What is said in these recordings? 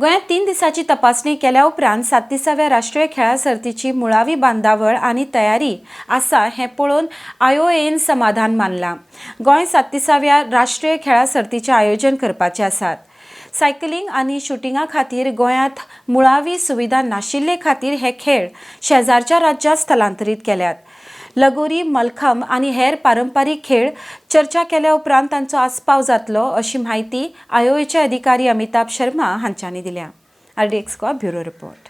गोंयांत 3 दिसांची तपासणी केल्या उपरांत 37व्या राष्ट्रीय खेळां सर्तीची मुळावी बांदावळ आनी तयारी आसा हें पळोवन IOAन समाधान मानलां. गोंय 37व्या राष्ट्रीय खेळां सर्तीचें आयोजन करपाचे आसात. सायकलिंग आनी शुटिंगा खातीर गोंयांत मुळावी सुविधा नाशिल्ले खातीर हे खेळ शेजारच्या राज्यांत स्थलांतरीत केल्यात. लगोरी, मलखंब आनी हेर पारंपारीक खेळ चर्चा केल्या उपरांत तांचो आस्पाव जातलो अशी माहिती IOAचे अधिकारी अमिताभ शर्मा हांच्यांनी दिल्या. RDXGOA bureau report.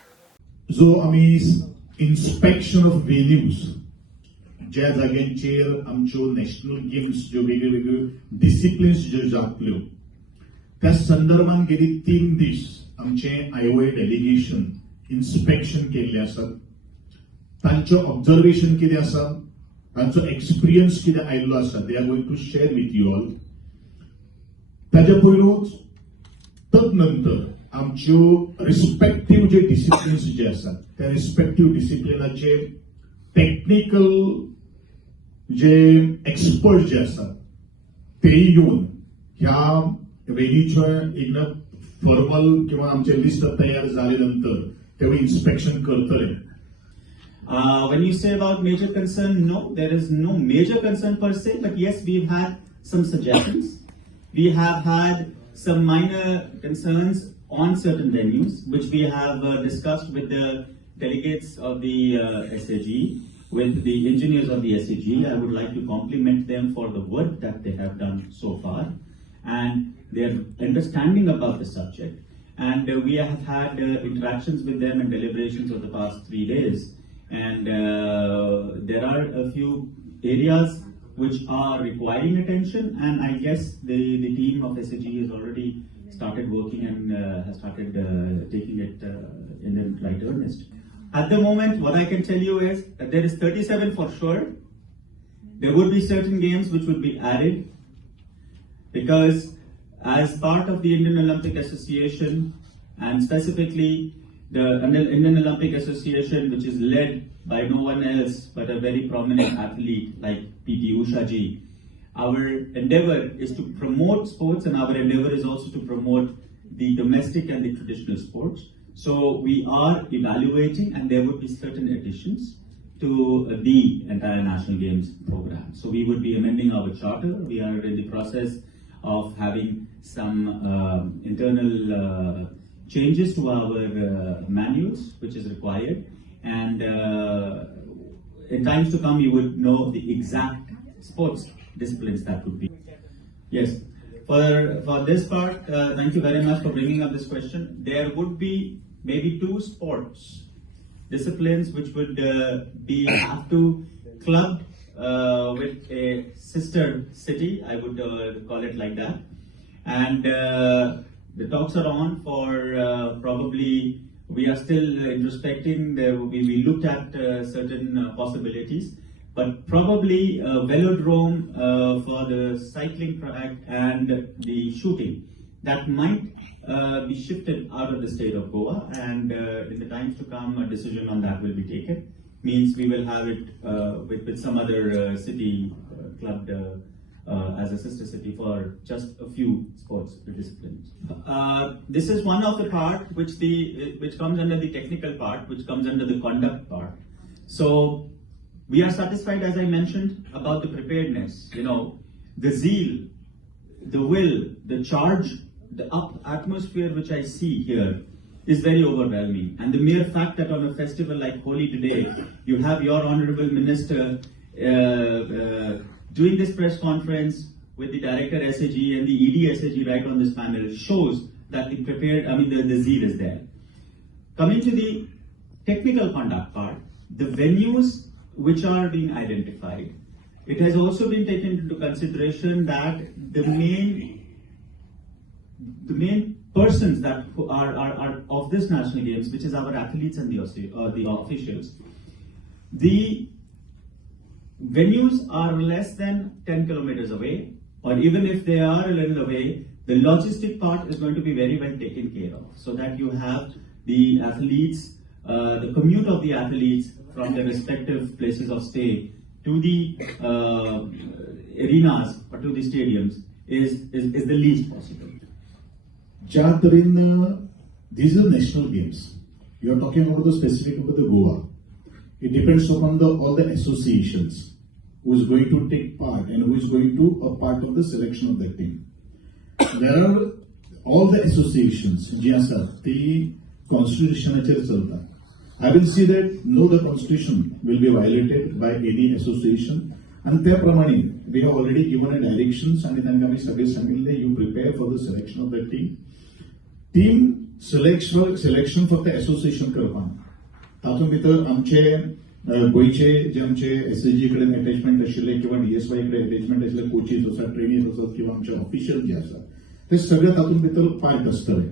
जो आमी इन्स्पेक्शन ऑफ वेन्यूज ज्या जाग्यांचेर आमच्यो नॅशनल गेम्स ज्यो वेगळ्यो वेगळ्यो डिसिप्लिन्स ज्यो जातल्यो त्या संदर्भात गेली 3 दीस आमचे IOA डेलिगेशन इन्स्पेक्शन केल्ले आसात. तांचो ऑब्झर्वेशन कितें आसा, तांचो एक्सपिरियन्स कितें आयिल्लो आसा, they are going to share with you all. ताचे पयलूच तदनंतर आमच्यो रिस्पेक्टीव जे डिसिप्लिन्स जे आसात त्या रिस्पेक्टीव डिसिप्लिनाचे टेक्निकल जे एक्सपर्ट जे आसात तेही येऊन ह्या वेन्यूचे एक फॉर्मल किंवा आमचे लिस्ट तयार झाले नंतर तेव्हा इन्स्पेक्शन करतले. When you say about major concern, no, there is no major concern per se, but yes, we've had some suggestions. We have had some minor concerns on certain venues, which we have discussed with the delegates of the SAG, with the engineers of the SAG. I would like to compliment them for the work that they have done so far and their understanding about the subject. And we have had interactions with them and deliberations over the past 3 days. And there are a few areas which are requiring attention, and I guess the team of SAG has already started working and has started taking it in the right earnest. At the moment, what I can tell you is that there is 37 for sure. There would be certain games which would be added because as part of the Indian Olympic Association and specifically the Indian Olympic Association, which is led by no one else but a very prominent athlete like PT Usha ji, our endeavor is to promote sports, and our endeavor is also to promote the domestic and the traditional sports. So we are evaluating, and there would be certain additions to the entire National Games program. So we would be amending our charter. We are in the process of having some internal changes to our manuals, which is required, and in times to come you would know the exact sports disciplines that would be. Yes, for this part, thank you very much for bringing up this question. There would be maybe 2 sports disciplines which would be have to clubbed with a sister city, I would call it like that, and the talks are on for probably, we are still introspecting. We looked at certain possibilities, but probably velodrome for the cycling track and the shooting, that might be shifted out of the state of Goa, and in the times to come a decision on that will be taken. Means we will have it with some other city clubbed as a sister city for just a few sports disciplines. This is one of the part which comes under the technical part, which comes under the conduct part. So we are satisfied, as I mentioned, about the preparedness. You know, the zeal, the will, the charge, the atmosphere which I see here is very overwhelming. And the mere fact that on a festival like Holi today, you have your honorable minister doing this press conference with the director SAG and the ED SAG right on this panel shows that the zeal is there. Coming to the technical conduct part, the venues which are being identified, it has also been taken into consideration that the main persons that are of this national games, which is our athletes and the officials, the venues are less than 10 kilometers away, or even if they are a little away, the logistic part is going to be very well taken care of, so that you have the athletes, the commute of the athletes from their respective places of stay to the arenas or to the stadiums is the least possible. ज्या तरेन these are national games. You are talking about the specific about the Goa. It depends upon all the associations who is going to take part and who is going to a part of the selection of that team. There are all the associations जे असतात ते कॉन्स्टिट्यूशनाचेर चलतात. I will see that no, the constitution will be violated by any association. आणि त्याप्रमाणे we have already given a directions आणि त्यांना आम्ही सगळे सांगितले you prepare for the selection of that team. Team selection फक्त असोसिएशन करपाना. तातूंत भितर आमचे गोयचे जे आमचे एसएसजी कडेन अटॅचमेंट आशिल्ले किंवा डीएसवाय कडेन अटॅचमेंट आशिल्ले कोचीस आसात, ट्रेनीज आसात किंवा आमचे ऑफिशियल जे आसात ते सगळे तातूंत भितर पार्ट आसतले.